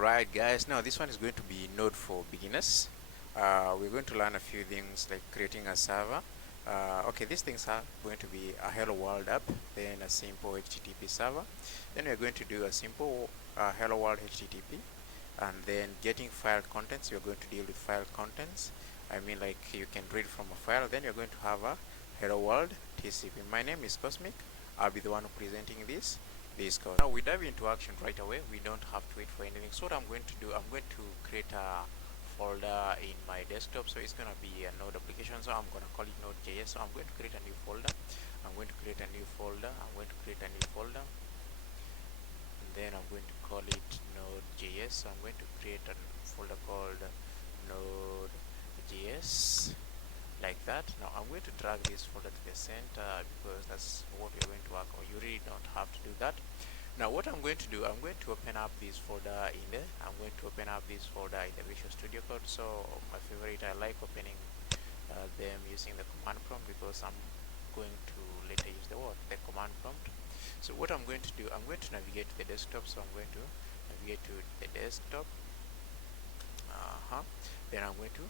Alright guys, now this one is going to be Node for beginners. We're going to learn a few things like creating a server. Okay, these things are going to be a Hello World app, then a simple HTTP server. Then we're going to do a simple Hello World HTTP, and then getting file contents. You're going to deal with file contents. I mean, like you can read from a file. Then you're going to have a Hello World TCP. My name is Cosmic. I'll be the one presenting this code. Now we dive into action right away. We don't have to wait for anything. So what I'm going to do, I'm going to create a folder in my desktop. So it's going to be a Node application. So I'm going to call it Node.js. So I'm going to create a new folder. I'm going to create a new folder. I'm going to create a new folder. And then I'm going to call it Node.js. So I'm going to create a folder called Node.js. Like that. Now I'm going to drag this folder to the center because that's what we're going to work on. You really don't have to do that. Now what I'm going to do, I'm going to open up this folder in there. I'm going to open up this folder in the Visual Studio Code. So my favorite, I like opening them using the command prompt because I'm going to later use the command prompt. So what I'm going to do, I'm going to navigate to the desktop. So I'm going to navigate to the desktop. Then I'm going to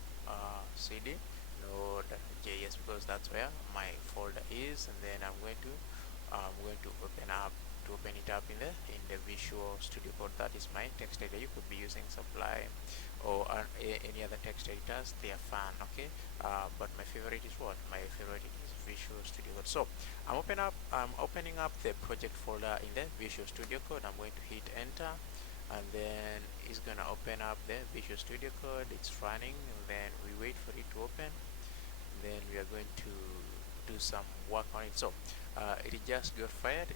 cd Node.js because that's where my folder is, and then I'm going to open it up in the Visual Studio Code. That is my text editor. You could be using Sublime or any other text editors. They are fun, okay? But my favorite is what? My favorite is Visual Studio Code. So I'm opening up the project folder in the Visual Studio Code. I'm going to hit enter, and then it's gonna open up the Visual Studio Code. It's running, and then we wait for it to open. Then we are going to do some work on it. So it just got fired.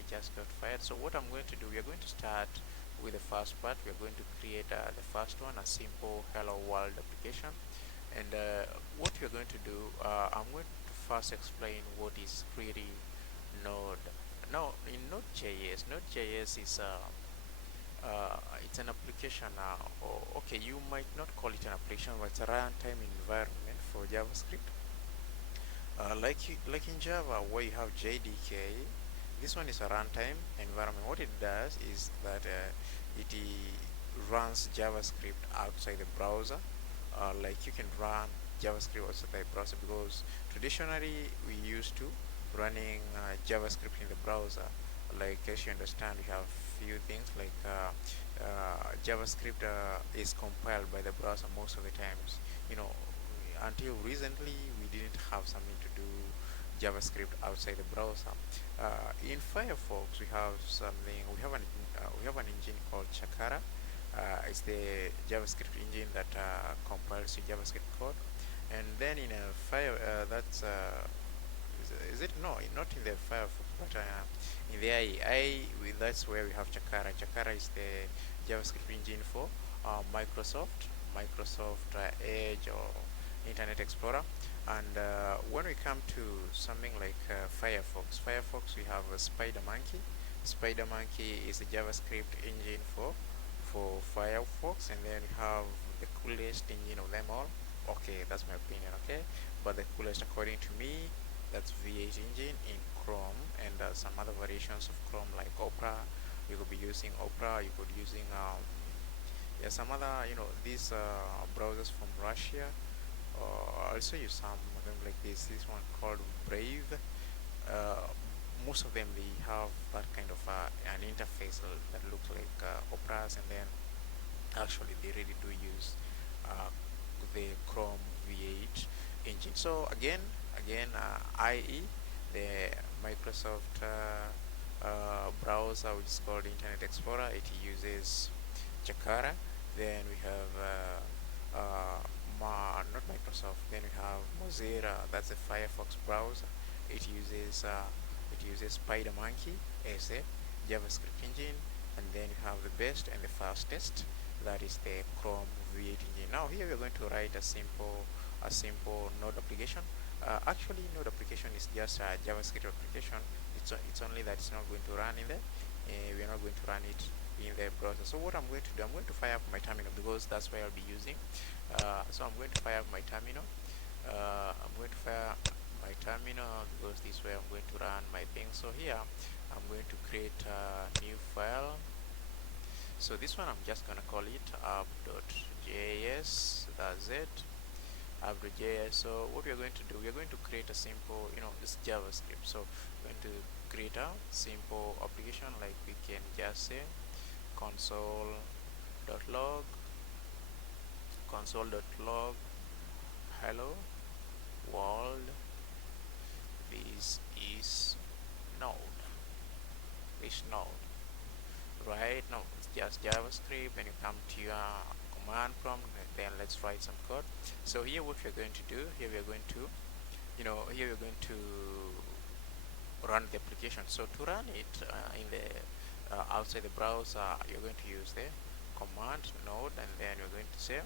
So what I'm going to do, we are going to start with the first part. We are going to create the first one, a simple Hello World application. And what we are going to do, I'm going to first explain what is really Node. Now in Node.js is it's an application. Okay, you might not call it an application, but it's a runtime environment for JavaScript. Like in Java, where you have JDK, this one is a runtime environment. What it does is that it runs JavaScript outside the browser. Like you can run JavaScript outside the browser, because traditionally we used to running JavaScript in the browser. Like, as you understand, we have few things like JavaScript is compiled by the browser most of the times. Until recently we didn't have something to do JavaScript outside the browser. In Firefox we have an engine called Chakara. It's the JavaScript engine that compiles your JavaScript code. And then in a is it no, not in the Firefox, but in the that's where we have Chakara. Chakara is the JavaScript engine for Microsoft Edge or Internet Explorer. And when we come to something like Firefox, we have SpiderMonkey. SpiderMonkey is a JavaScript engine for Firefox, and then we have the coolest engine of them all. Okay, that's my opinion. Okay, but the coolest according to me, that's V8 engine in Chrome, and some other variations of Chrome like Opera. You could be using Opera. You could using some other these browsers from Russia. Also use some of them like this one called Brave. Most of them, they have that kind of an interface that looks like Operas, and then actually they really do use the Chrome V8 engine. So again, IE, the Microsoft browser, which is called Internet Explorer, it uses Chakara. Then we have not Microsoft. Then we have Mozilla. That's a Firefox browser. It uses SpiderMonkey as a JavaScript engine. And then you have the best and the fastest. That is the Chrome V8 engine. Now here we're going to write a simple Node application. Actually, Node application is just a JavaScript application. It's only that it's not going to run in there. We're not going to run it in the browser. So what I'm going to do, I'm going to fire up my terminal because that's where I'll be using. So I'm going to fire up my terminal. Because this way I'm going to run my thing. So here I'm going to create a new file. So this one I'm just gonna call it app.js. That's it, app.js. So what we are going to do, we are going to create a simple, this JavaScript. So we're going to create a simple application, like we can just say console.log, console.log hello world, this is node, this node. Right now it's just JavaScript. When you come to your command prompt, then let's write some code. So here what we're going to do, here we're going to, here we're going to run the application. So to run it in the outside the browser, you're going to use the command node, and then you're going to say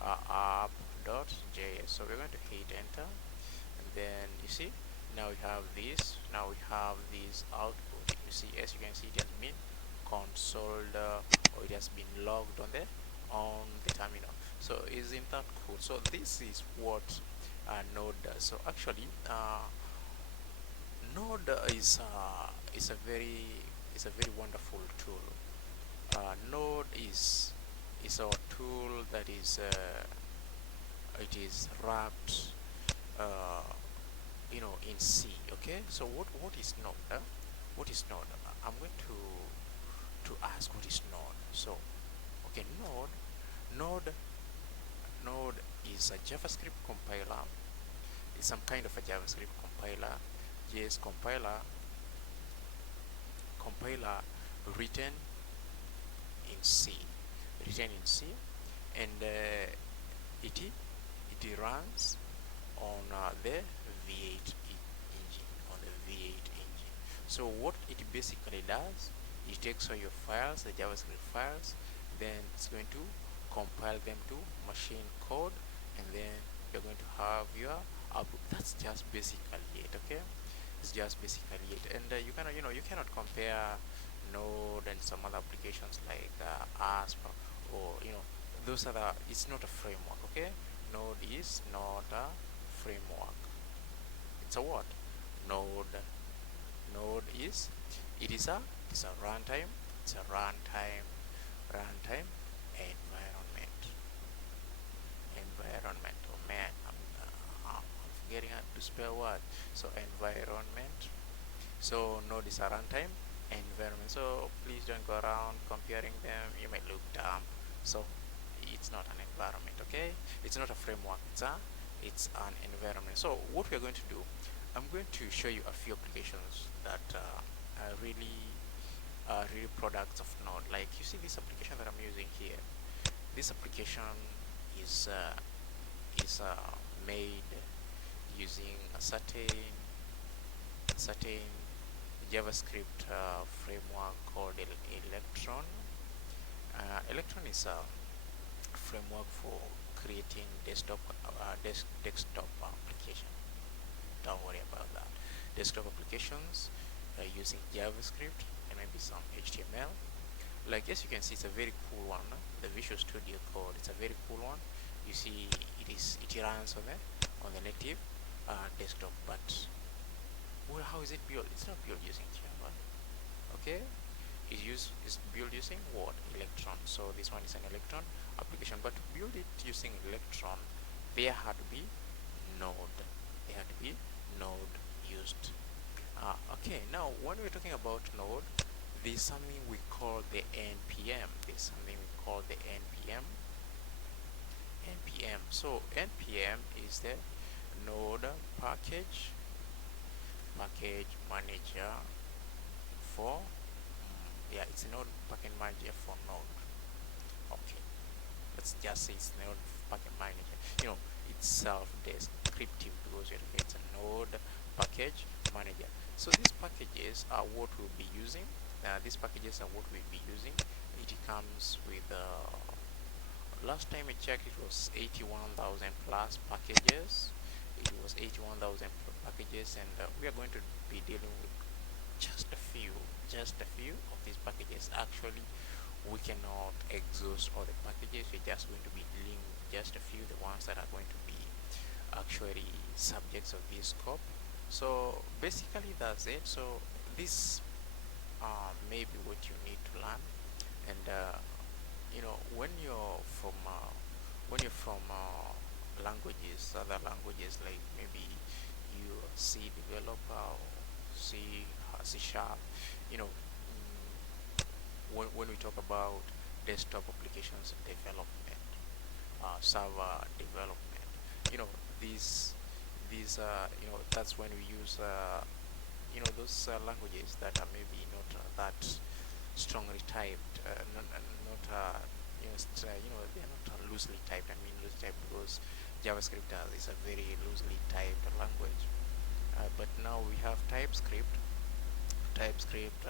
app.js. So we're going to hit enter, and then you see now we have this. Now we have this output. You see, as you can see, it has been console, or it has been logged on the terminal. So isn't that cool? So this is what Node does. So actually, Node is a very wonderful tool. Node is our tool that is it is wrapped in C. Okay, so what is Node? What is Node? I'm going to ask what is Node. So okay, Node is a JavaScript compiler. It's some kind of a JavaScript compiler, JS compiler written in C, and it runs on the V8 engine, So what it basically does, it takes all your files, the JavaScript files, then it's going to compile them to machine code, and then you're going to have your output. That's just basically it. Okay, it's just basically it. And you cannot compare Node and some other applications like Asp, or those are it's not a framework. Okay, Node is not a framework. It's a what? Node. Node is it's a runtime. It's a runtime environment. Oh man, I'm forgetting how to spell what. So environment. So Node is a runtime environment. So please don't go around comparing them. You might look dumb. So it's not an environment. Okay, it's not a framework. It's an environment. So what we're going to do, I'm going to show you a few applications that are really products of Node. Like you see this application that I'm using here. This application is made using a certain JavaScript framework called Electron. Electron is a framework for creating desktop application. Don't worry about that. Desktop applications using JavaScript and maybe some HTML. Like as you can see, it's a very cool one. The Visual Studio Code, it's a very cool one. You see, it runs on the native desktop, but how is it built? It's not built using Java. Okay, it's built using what? Electron. So this one is an Electron application, but to build it using Electron, there had to be Node. There had to be Node used. Okay, now when we're talking about Node, there's something we call the npm. So npm is the Node package manager for it's a Node package manager for Node. Okay, let's just say it's Node package manager. It's self-descriptive because it's a Node package manager. So these packages are what we'll be using. It comes with last time I checked, it was 81,000 plus packages. And we are going to be dealing with just a few of these packages. Actually, we cannot exhaust all the packages. We're just going to be dealing with just a few, the ones that are going to be actually subjects of this scope. So basically that's it. So this may be what you need to learn, and when you're from languages, other languages like maybe you are C developer or C sharp, you know, when we talk about desktop applications development, server development, you know, these that's when we use those languages that are maybe not that strongly typed, they are not loosely typed. I mean loosely typed because JavaScript is a very loosely typed language. But now we have TypeScript. TypeScript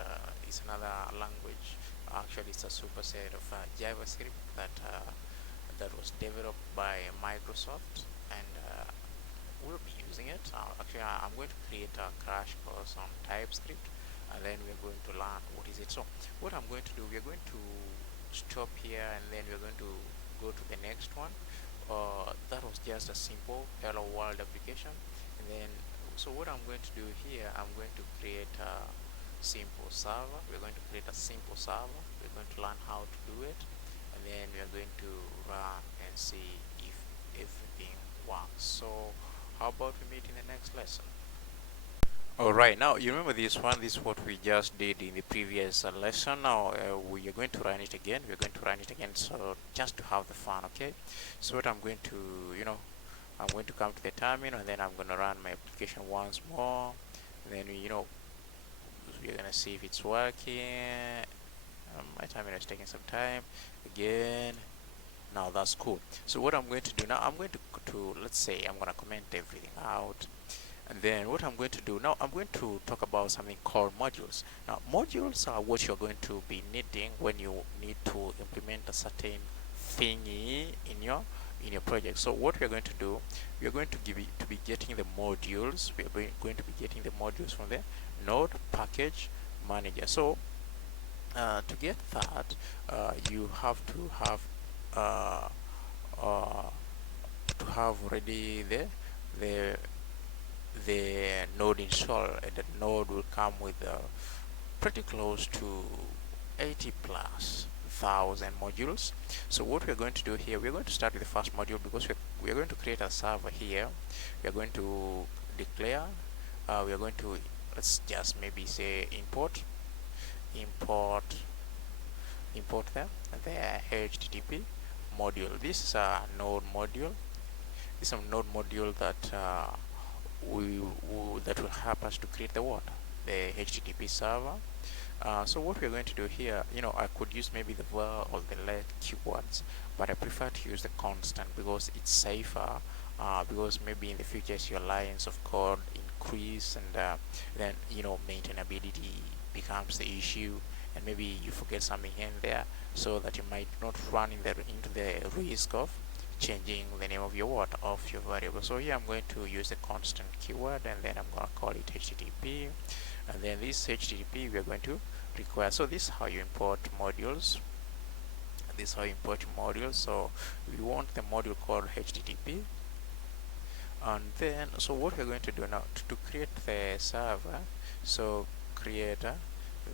is another language. Actually, it's a superset of JavaScript that was developed by Microsoft, and we'll be using it. I'm going to create a crash course on TypeScript, and then we're going to learn what is it. So what I'm going to do, we're going to stop here, and then we're going to go to the next one. That was just a simple hello world application, and then so what I'm going to do here, I'm going to create a simple server. We're going to create a simple server. We're going to learn how to do it, and then we're going to run and see if everything works. So how about we meet in the next lesson? Alright, now you remember this one, this is what we just did in the previous lesson. Now we are going to run it again. We're going to run it again, so just to have the fun, okay? So what I'm going to, I'm going to come to the terminal, and then I'm going to run my application once more. And then, we're going to see if it's working. My terminal is taking some time. Again. Now that's cool. So what I'm going to do now, I'm going to let's say I'm going to comment everything out. And then what I'm going to do now, I'm going to talk about something called modules. Now modules are what you're going to be needing when you need to implement a certain thingy in your project. So what we're going to do, we're going to be getting the modules. We're going to be getting the modules from the Node Package Manager. So to get that, you have to have already the node installed, and the node will come with pretty close to 80 plus thousand modules. So what we're going to do here, we're going to start with the first module because we're going to create a server here. We're going to declare, we're going to, let's just maybe say import there the HTTP module. This is a node module. This is a node module that that will help us to create the HTTP server. So what we're going to do here, I could use maybe the var or the let keywords, but I prefer to use the constant because it's safer. Because maybe in the future as your lines of code increase, and then maintainability becomes the issue, and maybe you forget something in there, so that you might not run into the risk of changing the name of your variable. So here I'm going to use the constant keyword, and then I'm going to call it HTTP, and then this HTTP we are going to require. So this is how you import modules. So we want the module called HTTP, and then so what we're going to do now to create the server. So create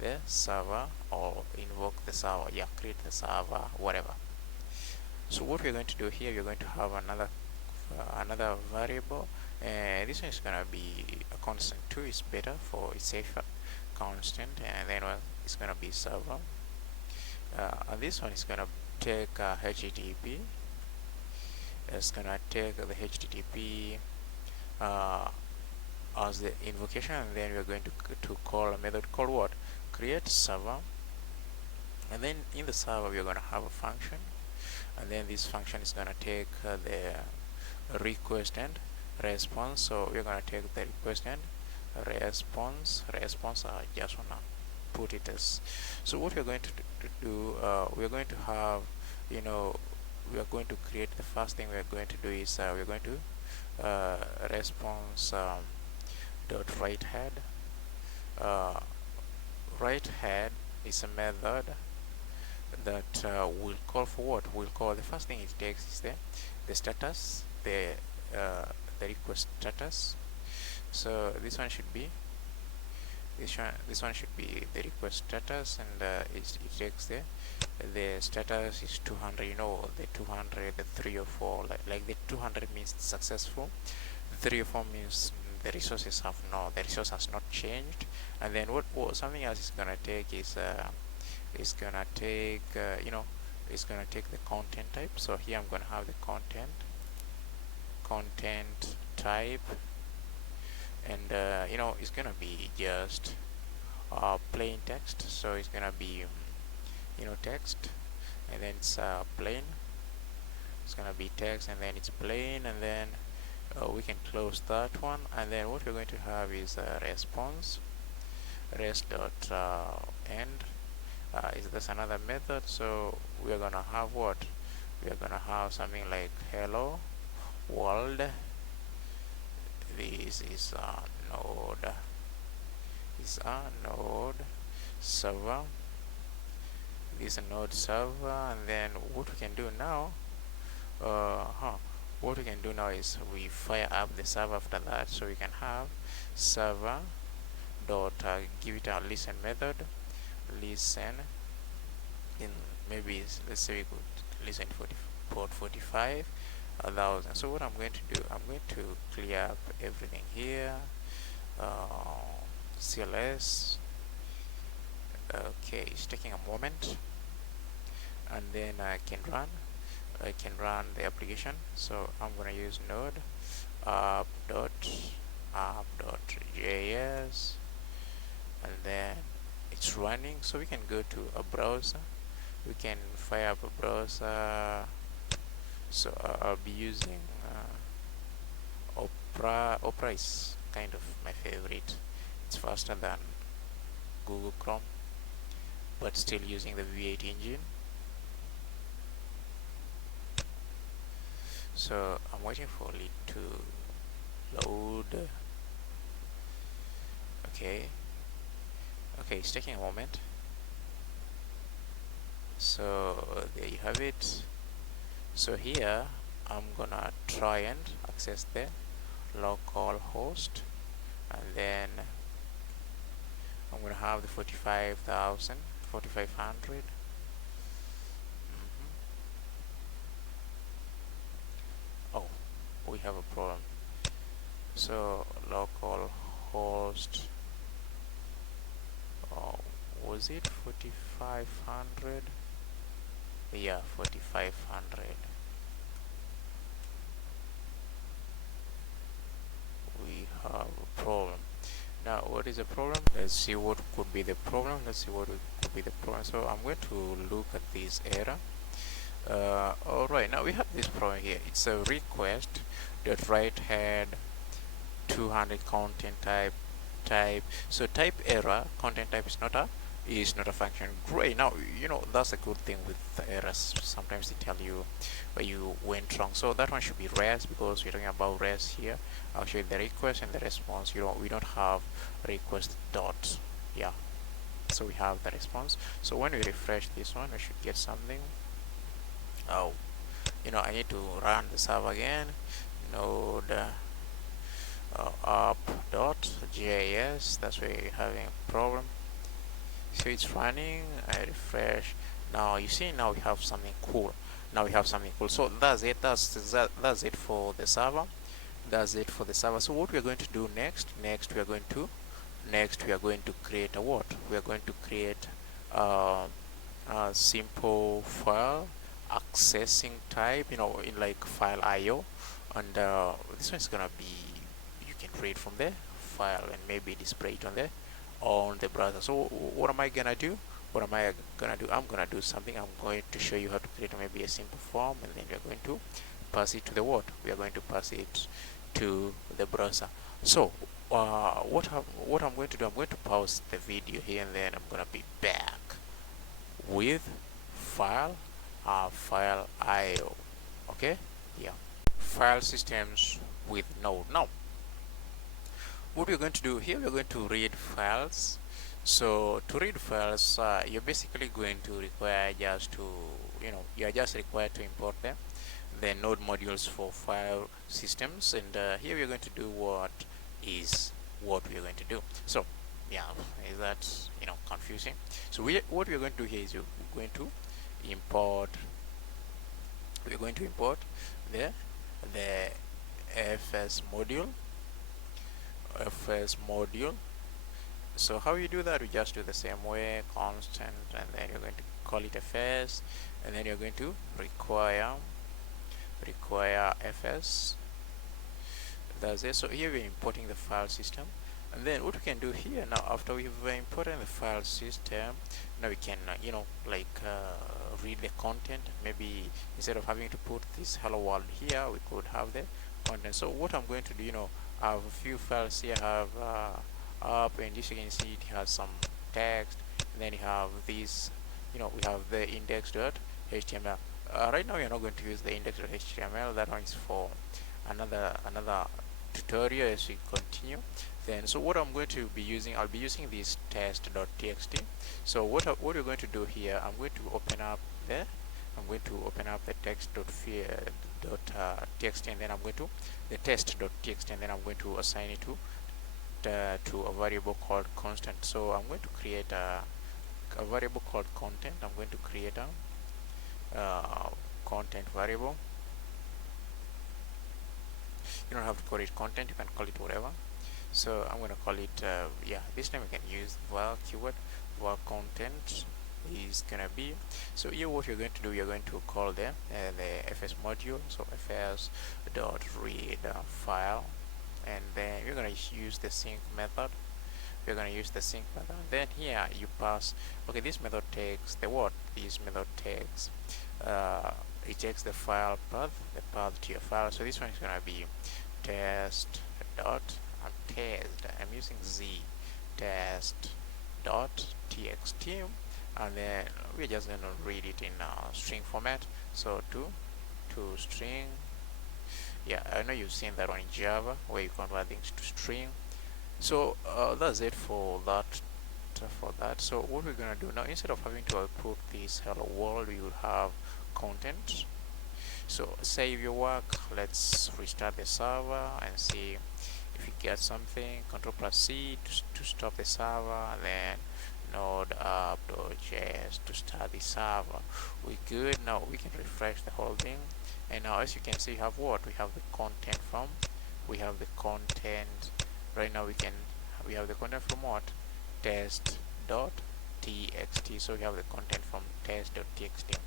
the server, or invoke the server, create the server, whatever. So what we're going to do here, we're going to have another variable, and this one is going to be a constant too. It's better, for it's safer, constant, and then it's going to be server, and this one is going to take HTTP. It's going to take the HTTP as the invocation, and then we're going to call a method called what? Create server, and then in the server we're going to have a function, and then this function is going to take the request and response. So we're going to take the request and response. I just want to put it as. So what we're going to do, we're going to have, we are going to create, the first thing we're going to do is we're going to response dot write head. Write head is a method that will call for what? Will call, the first thing it takes is the status, the request status. So this one should be this one should be the request status, and it takes the status is 200. You know, the 200, the 3 or 4, like the 200 means successful, 3 or 4 means the resource has not changed. And then what something else is gonna take is gonna take it's gonna take the content type. So here I'm gonna have the content type, and it's gonna be just plain text. So it's gonna be text, and then it's plain. It's gonna be text, and then it's plain, and then we can close that one. And then what we're going to have is a response, res dot end. Is this another method? So we are gonna have what? We are gonna have something like hello world. This is a node. Is a node server. This is a node server, and then what we can do now? What we can do now is we fire up the server after that. So we can have server dot give it a listen method. Listen in, maybe let's say we could listen for port 45,000. So what I'm going to do, I'm going to clear up everything here. CLS. Okay, it's taking a moment, and then I can run the application. So I'm gonna use node app.js, and then it's running. So we can go to a browser, we can fire up a browser. So I'll be using Opera is kind of my favorite. It's faster than Google Chrome, but still using the V8 engine. So I'm waiting for it to load. Okay, it's taking a moment. So there you have it. So here I'm gonna try and access the local host, and then I'm gonna have the 45,000, 4,500. Oh, we have a problem. So local host, was it 4,500? Yeah, 4,500. We have a problem. Now what is the problem? Let's see what could be the problem. So I'm going to look at this error. Alright, now we have this problem here. It's a request dot write head 200 content type. So type error, content type is not a function. Great. Now that's a good thing with errors. Sometimes they tell you where you went wrong. So that one should be res, because we're talking about res here. Actually the request and the response, we don't have request dot. Yeah, so we have the response. So when we refresh this one, we should get something. Oh, I need to run the server again. Node app.js. That's where you're having a problem. So it's running. I refresh. Now you see, now we have something cool. So that's it. That's it for the server. So what we are going to do next we are going to create a what? We are going to create a simple file accessing type, in like file IO, and this one is gonna be, you can create from there file and maybe display it on the browser. So what am I gonna do? I'm gonna do something. I'm going to show you how to create maybe a simple form, and then we are going to pass it to the what? We are going to pass it to the browser. So what I'm going to do, I'm going to pause the video here, and then I'm gonna be back with file IO. Okay, yeah, file systems with Node. Now what we're going to do here, we're going to read files. So to read files, you're basically going to require you're just required to import the Node modules for file systems, and here we're going to do what we're going to do. So Yeah, is that confusing? So what we're going to do here is going to import we're going to import the the fs module. So how you do that, we just do the same way, constant, and then you're going to call it fs, and then you're going to require fs. That's it. So here we're importing the file system, and then what we can do here now, after we've imported the file system, now we can read the content. Maybe instead of having to put this hello world here, we could have the content. So what I'm going to do, I have a few files here. I have up, and this you can see it has some text, and then you have these, we have the index.html. Right now we are not going to use the index.html. That one is for another tutorial as we continue. Then, so what I'm going to be using, I'll be using this test.txt. So what you're going to do here, I'm going to open up the text.txt, and then I'm going to the test.txt, and then I'm going to assign it to a variable called constant. So I'm going to create a variable called content. I'm going to create a content variable. You don't have to call it content, you can call it whatever. So I'm going to call it this time we can use var keyword. Var content is gonna be, so here what you're going to do, you're going to call the fs module. So fs dot read file, and then you're going to use the sync method. Then here you pass, okay, this method takes the what this method takes it takes the file path, the path to your file. So this one is going to be test dot I'm using z test dot txt, and then we're just going to read it in string format. So to string. Yeah, I know you've seen that one in Java where you convert things to string. So that's it for that. So what we're gonna do now, instead of having to output this hello world, we will have content. So save your work. Let's restart the server and see if we get something. Control+C to stop the server, and then node app.js to start the server. We good. Now we can refresh the whole thing, and now as you can see, we have the content from. We have the content right now. We have the content from what? Test.txt. So we have the content from test.txt.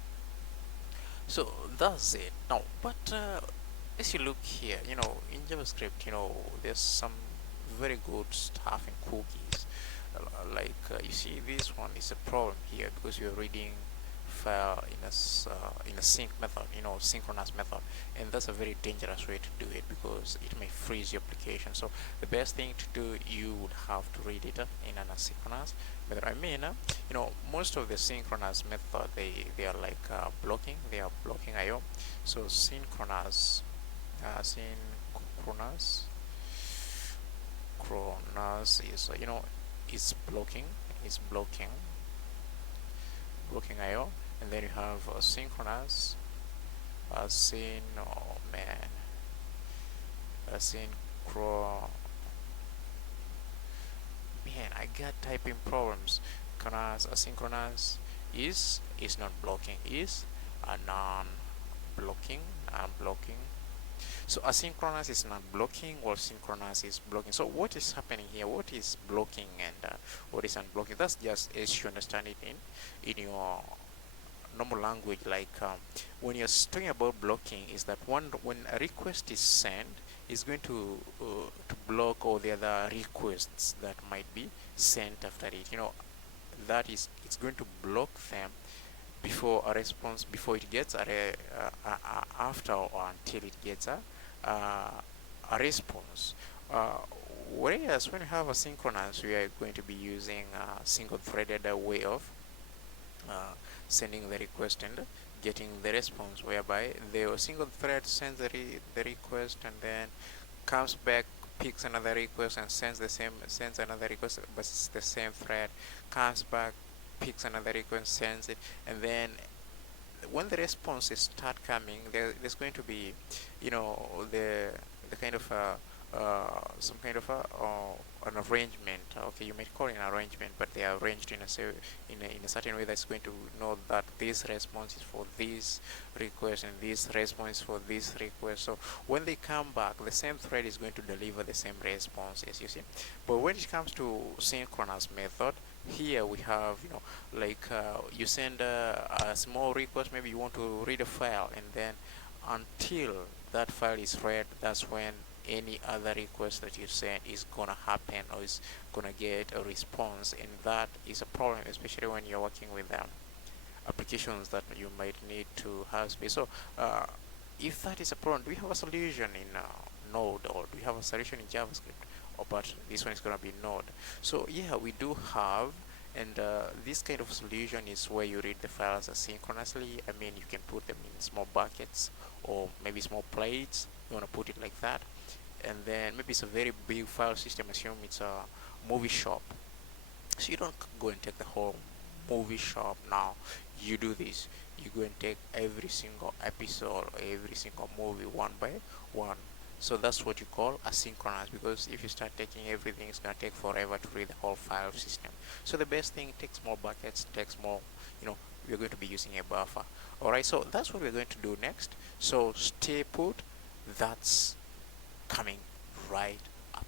So that's it now. But as you look here, in JavaScript, there's some very good stuff in cookies. You see, this one is a problem here because you're reading file in a sync method, synchronous method, and that's a very dangerous way to do it because it may freeze your application. So the best thing to do, you would have to read it in an asynchronous method. Most of the synchronous method, they are like blocking. They are blocking IO. So synchronous is is blocking IO, and then you have synchronous oh man asynchro man I got typing problems. Asynchronous is not blocking, is a non-blocking. So asynchronous is not blocking, while synchronous is blocking. So what is happening here? What is blocking and what is unblocking? That's just as you understand it in your normal language. When you're talking about blocking, is that when a request is sent, it's going to block all the other requests that might be sent after it. That is, it's going to block them before a response, before it gets after or until it gets a response. Whereas when you have asynchronous, we are going to be using a single-threaded way of sending the request and getting the response, whereby the single thread sends the request and then comes back, picks another request and sends another request, but it's the same thread, comes back, picks another request, sends it, and then when the responses start coming, there's going to be the kind of some kind of an arrangement. Okay, you might call it an arrangement, but they are arranged in a certain way that's going to know that this response is for this request and this response for this request. So when they come back, the same thread is going to deliver the same responses, you see. But when it comes to synchronous method, here we have, like you send a small request. Maybe you want to read a file, and then until that file is read, that's when any other request that you send is gonna happen or is gonna get a response. And that is a problem, especially when you're working with applications that you might need to have space. So if that is a problem, do we have a solution in Node, or do we have a solution in JavaScript? But this one is going to be Node. So yeah, we do have, and this kind of solution is where you read the files asynchronously. I mean, you can put them in small buckets or maybe small plates. You want to put it like that, and then maybe it's a very big file system. Assume it's a movie shop, so you don't go and take the whole movie shop. Now you do this: you go and take every single episode, every single movie one by one. So that's what you call asynchronous, because if you start taking everything, it's gonna take forever to read the whole file system. So the best thing, take small buckets, take small, we're going to be using a buffer. Alright, so that's what we're going to do next. So stay put, that's coming right up.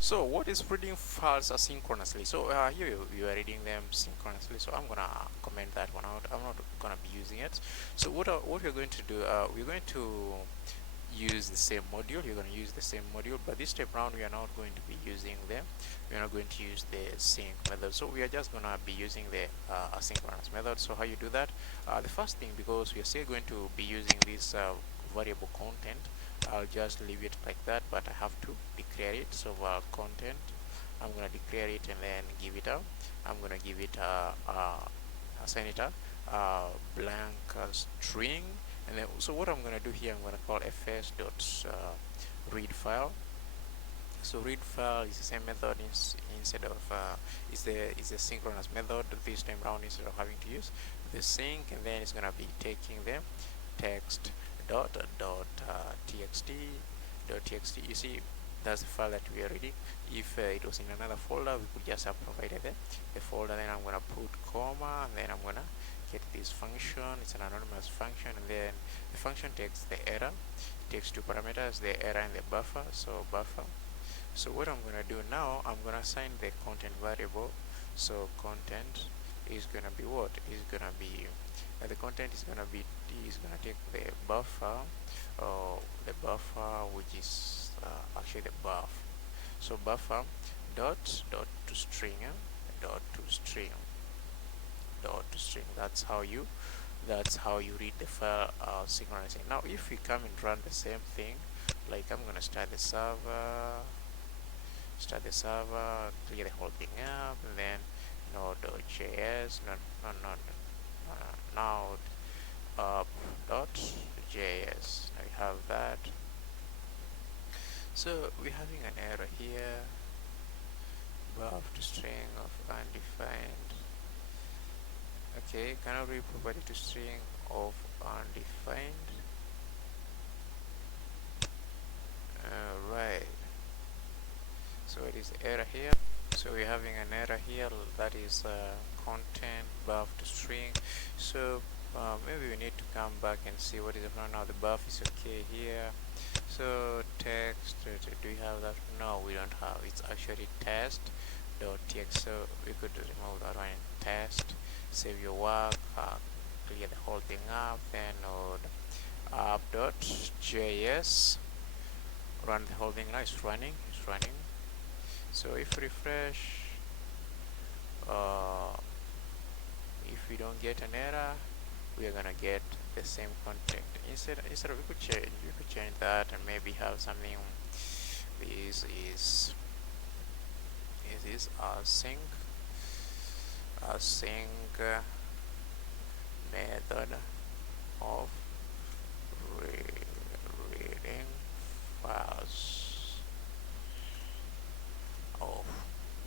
So what is reading files asynchronously? So here you are reading them synchronously. So I'm gonna comment that one out. I'm not gonna be using it. So what we're going to do? We're going to use the same module. You're going to use the same module, but this time around we are not going to be using them. We are not going to use the sync method. So we are just going to be using the asynchronous method. So how you do that? The first thing, because we are still going to be using this variable content, I'll just leave it like that, but I have to declare it. So content, I'm going to declare it and then give it a, I'm going to give it assign it a blank string. And then, so what I'm going to do here, I'm going to call fs.read file. So read file is the same method instead of is a synchronous method this time around. Instead of having to use the sync, and then it's going to be taking the text txt. You see, that's the file that we are reading. If it was in another folder, we could just have provided the folder. Then I'm going to put comma, and then I'm going to get this function. It's an anonymous function, and then the function takes the error. It takes two parameters, the error and the buffer. So buffer. So what I'm going to do now, I'm going to assign the content variable. So content is going to be what? Is going to be the content is going to take the buffer, which is actually the buff. So buffer dot to string dot to string. That's how you read the file synchronizing. Now if we come and run the same thing, like I'm gonna start the server, clear the whole thing up, and then node.js, node up.js. Now we have that. So we're having an error here, buff to string of undefined. Okay, cannot be provided to string of undefined. Right. So it is error here. So we're having an error here, that is content buff to string. So maybe we need to come back and see what is the problem now. The buff is okay here. So text, do we have that? No, we don't have. It's actually test.txt. So we could remove that one. Test. Save your work, clear the whole thing up, then node app.js, run the whole thing now. It's running. So if we refresh, if we don't get an error, we are gonna get the same content. Instead we could change that and maybe have something. This is async method of reading files. Oh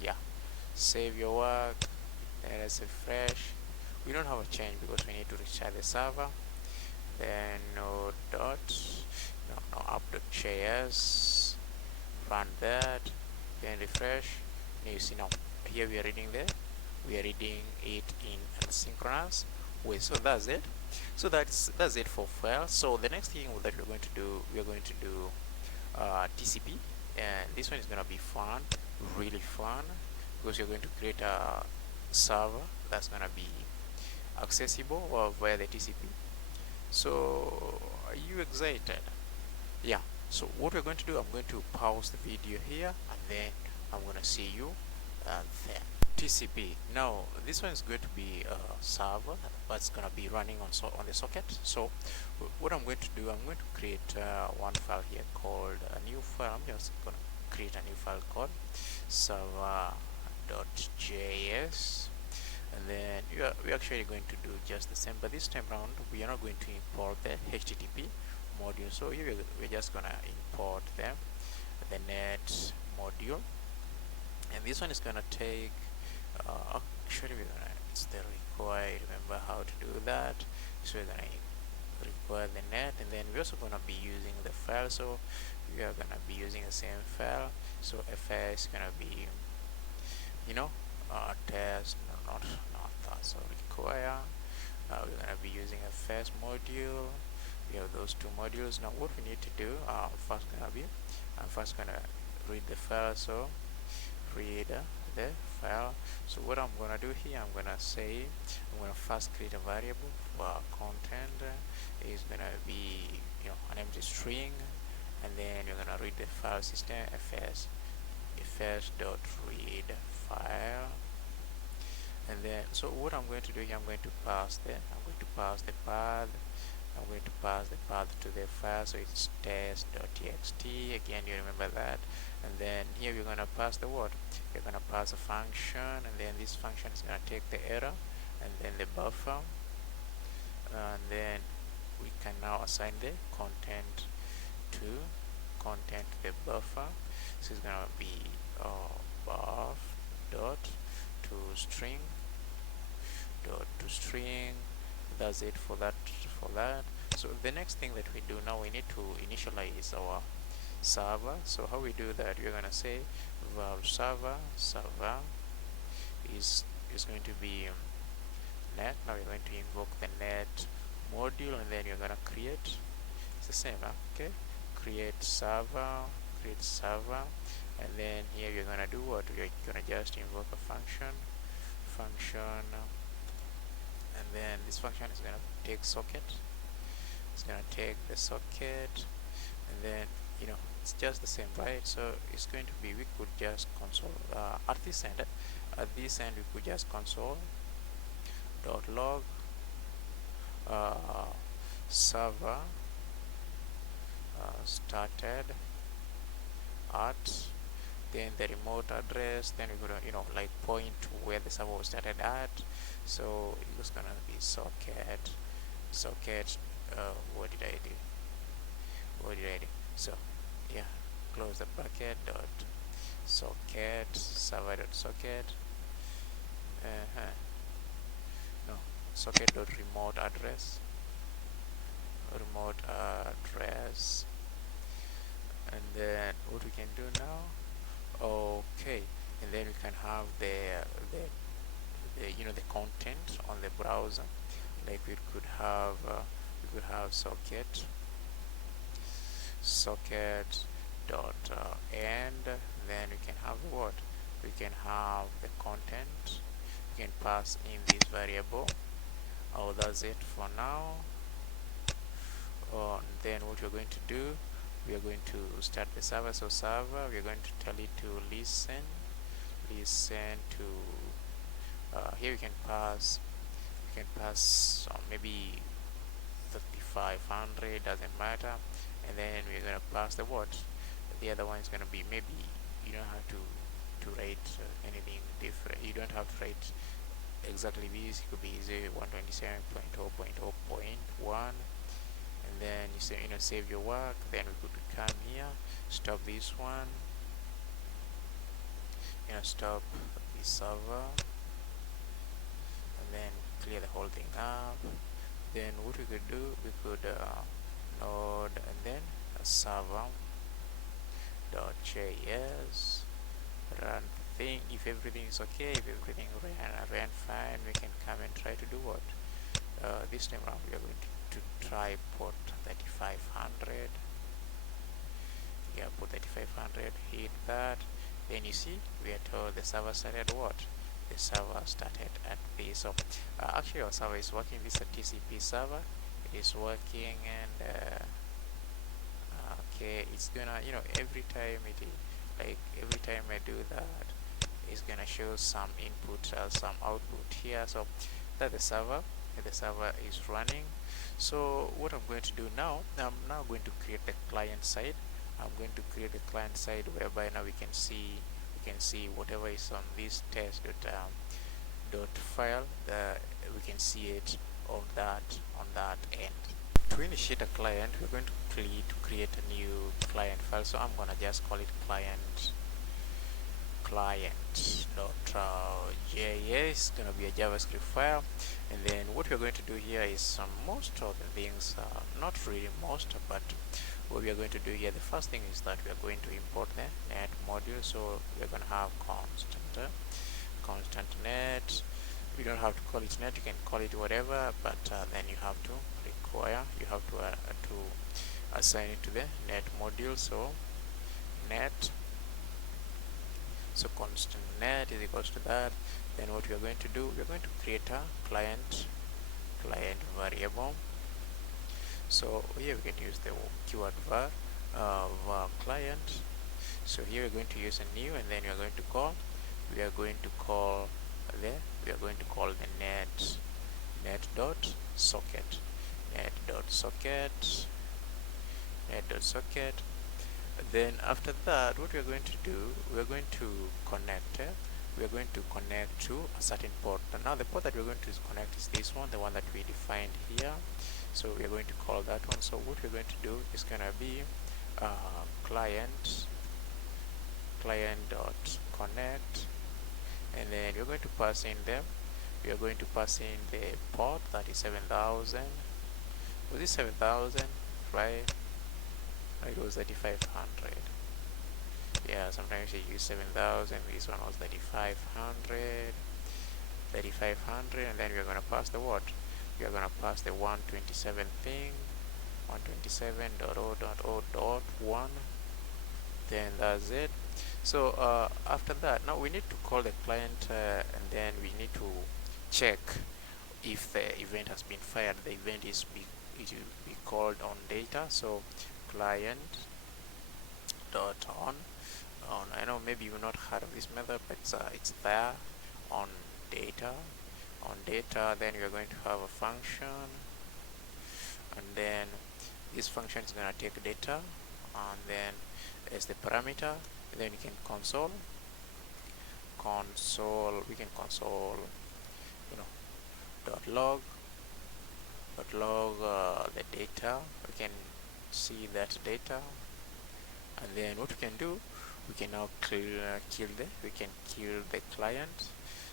yeah, save your work. Let us refresh. We don't have a change because we need to restart the server. Then up.js, run that. Then refresh. And you see now here we are reading it in asynchronous way. So that's it. So that's it for files. So the next thing that we're going to do, TCP, and this one is gonna be fun, really fun, because you're going to create a server that's gonna be accessible via the TCP. So are you excited? Yeah. So what we're going to do, I'm going to pause the video here, and then I'm gonna see you there. TCP. Now this one is going to be a server, but it's gonna be running on the socket. So what I'm going to do, I'm going to create one file here called a new file. I'm just gonna create a new file called server.js, and then we're actually going to do just the same, but this time around we are not going to import the HTTP module. So here we're just gonna import the net module, and this one is gonna take actually it's the require, remember how to do that. So we're gonna require the net, and then we're also gonna be using the file. So we are gonna be using the same file. So fs is gonna be, test, not that, so require. We're gonna be using a fs module. We have those two modules. Now what we need to do, I'm first gonna read the file. So read the file. So what I'm gonna do here, I'm gonna first create a variable for content. Is gonna be an empty string, and then you're gonna read the file system fs.read file. And then so what I'm going to do here, I'm going to pass the path. I'm going to pass the path to the file, so it's test.txt. Again, you remember that. And then here we're gonna pass the what? We're gonna pass a function, and then this function is gonna take the error and then the buffer, and then we can now assign the content to the buffer. So it's gonna be buff dot to string dot to string. That's it for that. So the next thing that we do now, we need to initialize our server. So how we do that, we're gonna say val server is going to be net. Now we're going to invoke the net module, and then you're gonna create, it's the same, okay, create server, and then here you're gonna do what? You're gonna just invoke a function, and then this function is gonna take socket. It's gonna take the socket, and then it's just the same, right? So it's going to be, we could just console at this end we could just console dot log server started at, then the remote address, then we're gonna like point to where the server was started at. So it's gonna be socket what did I do? So yeah, close the bracket, dot socket server dot socket, no, socket dot remote address, and then what we can do now, okay, and then we can have the the content on the browser. Like we could have socket dot end, then we can have what? We can have the content. We can pass in this variable. Oh, that's it for now. Then what we're going to do, we are going to start the server. So server, we're going to tell it to listen to here we can pass maybe 3500, doesn't matter, and then we're gonna pass the what. The other one is gonna be, maybe you don't have to write anything different. You don't have to write exactly this. It could be 127.0.0.1, and then you say save your work. Then we could come here, stop this one, stop the server, and then clear the whole thing up. Then what we could do, we could node, and then server.js, run thing. If everything is okay, if everything ran fine, we can come and try to do what? This time around we are going to try port 3500. Yeah, put 3500, hit that. Then you see we are told the server started what? The server started at this. So actually our server is working. This is a TCP server. It is working, and okay, it's gonna, every time every time I do that, it's gonna show some input, some output here. So that the server is running. So what I'm going to do now, I'm now going to create the client side. I'm going to create the client side whereby now we can see whatever is on this test dot file. We can see it on that end. To initiate a client, we're going to create a new client file. So I'm gonna just call it client.js. It's gonna be a JavaScript file, and then what we're going to do here is most of the things, not really most, but what we are going to do here, the first thing is that we are going to import the net module. So we're going to have constant net. You don't have to call it net, you can call it whatever, but then you have to assign it to the net module. So net, so constant net is equals to that. Then what we are going to do, we are going to create a client variable. So here we can use the keyword var client. So here we're going to use a new, and then we are going to call the net dot socket. Then after that, what we are going to do, we are going to connect to a certain port. And now the port that we're going to connect is this one, the one that we defined here. So we are going to call that one. So what we're going to do is gonna be client dot connect, and then we're going to pass in them. We are going to pass in the port that is 7000. Was it 7000? Right? No, it was 3500. Yeah, sometimes you use 7000. This one was 3500, and then we're gonna pass the what? We are gonna pass the 127 thing, 127.0.0.1. Then that's it. So after that, now we need to call the client, and then we need to check if the event has been fired. The event it will be called on data. So client dot on. I know maybe you've not heard of this method, but it's there on data. Then we are going to have a function, and then this function is going to take data, and then as the parameter, then we can console, we can console, dot log the data. We can see that data, and then what we can do, we can now kill the client.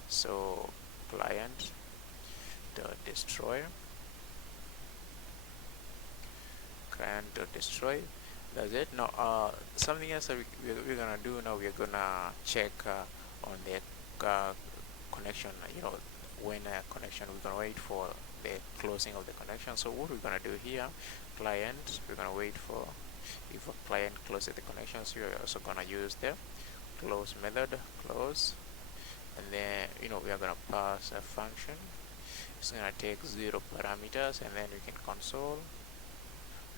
So client dot destroy, that's it. Now something else that we're gonna do now, we're gonna check on the connection. When a connection, we're gonna wait for the closing of the connection. So what we're gonna do here, client, we're gonna wait for if a client closes the connection. So we're also gonna use the close method, close, and then we are gonna pass a function. It's gonna take 0 parameters, and then we can console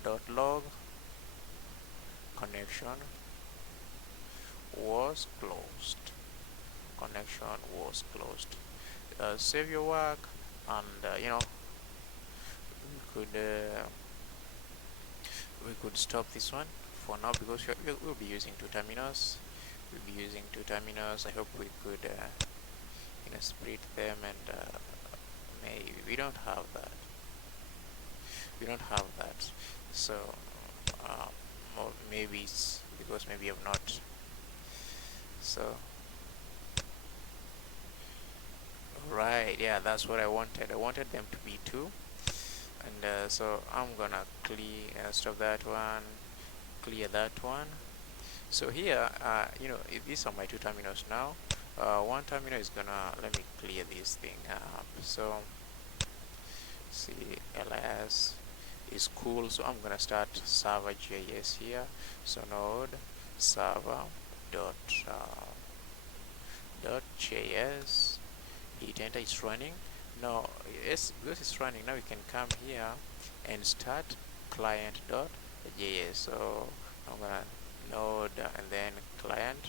dot log connection was closed. Save your work, and we could stop this one for now, because we'll be using two terminals. I hope we could split them, and maybe we don't have that. So maybe it's because maybe I've not. So right, yeah, that's what I wanted. I wanted them to be two, and so I'm gonna stop that one, clear that one, So here, these are my two terminals now. One terminal is gonna, let me clear this thing up. So CLS is cool. So I'm gonna start server JS here. So node server dot .js, hit enter, it's running. Now, yes, because it's running, now we can come here and start client.js. So I'm gonna node and then client.js.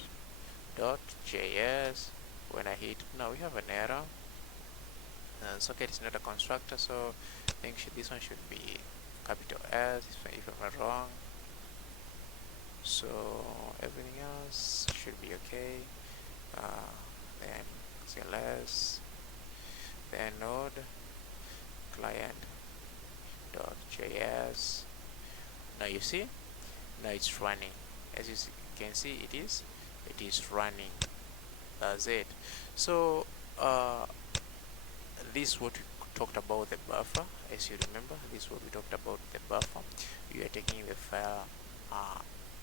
When I hit, now we have an error. Socket is not a constructor, so I think this one should be capital S if I'm not wrong. So everything else should be okay. Then CLS, then node client.js. Now you see, now it's running. As you can see, it is running. That's it. So this is what we talked about the buffer. As you remember, this is what we talked about the buffer. You are taking the file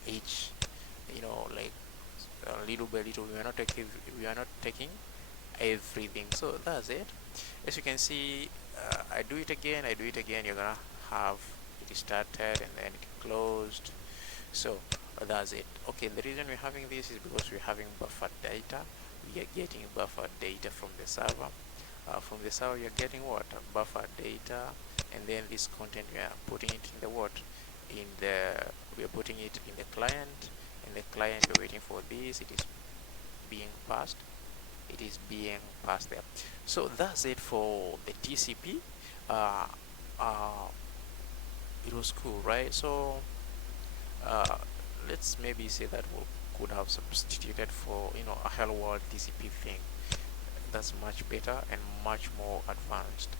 each, like little by little. We are not taking everything. So that's it. As you can see, I do it again. You're gonna have it started and then it closed. So that's it. Okay, the reason we're having this is because we're having buffer data. We are getting buffer data from the server. From the server, you're getting what? Buffer data, and then this content we are putting it in the what? We are putting it in the client, and the client we're waiting for this. It is being passed. It is being passed there. So that's it for the TCP. It was cool, right? So let's maybe say that we could have substituted for a Hello World TCP thing. That's much better and much more advanced.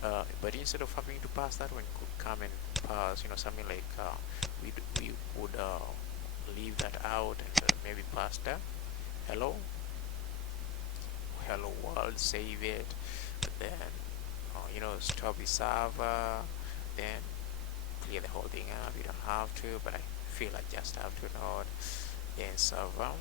But instead of having to pass that, one could come and pass something like we would leave that out and maybe pass the hello world, save it, then stop the server, then clear the whole thing up. You don't have to, but I feel I just have to node, then server.js.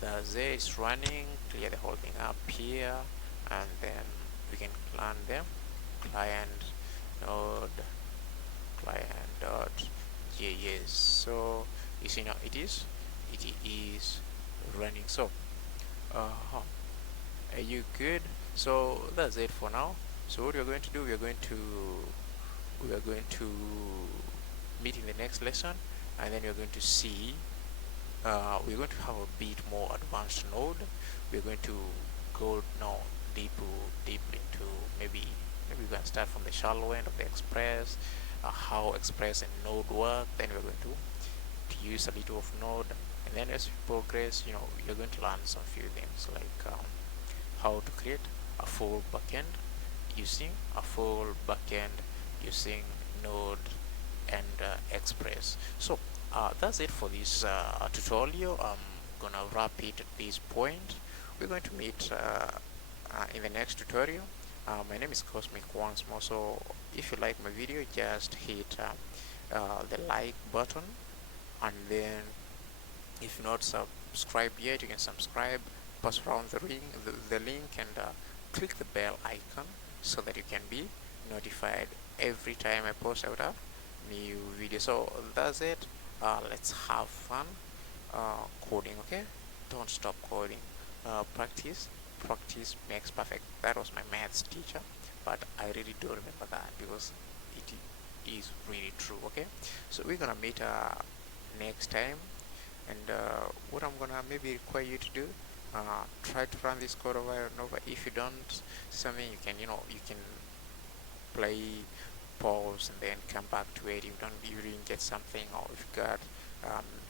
That's it, it's running. Clear the whole thing up here, and then we can run them. Client node client.js. So you see now it is running. So are you good? So that's it for now. So what we're going to do, we are going to meet in the next lesson, and then we're going to see we're going to have a bit more advanced node. We're going to go now deep into maybe we can start from the shallow end of the Express, how Express and Node work. Then we're going to use a little of Node, and then as we progress, you're going to learn some few things like how to create a full backend using Node and Express. So that's it for this tutorial. I'm gonna wrap it at this point. We're going to meet in the next tutorial. My name is Cosmic once more, so if you like my video, just hit the like button, and then if you're not subscribed yet, you can subscribe, pass around the link, and click the bell icon so that you can be notified every time I post out a new video. So that's it. Let's have fun coding. Okay, don't stop coding. Practice makes perfect. That was my maths teacher, but I really don't remember that because it is really true. Okay, so we're gonna meet next time, and what I'm gonna maybe require you to do, try to run this code over and over. If you don't something, you can play, pause, and then come back to it. You didn't get something, or if you got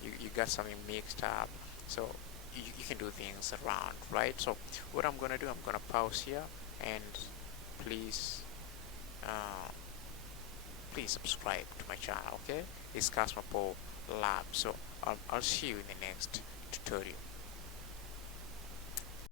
you got something mixed up, so you can do things around, right? So what I'm gonna do, I'm gonna pause here, and please subscribe to my channel. Okay, it's Cosmopo Lab. So I'll see you in the next tutorial.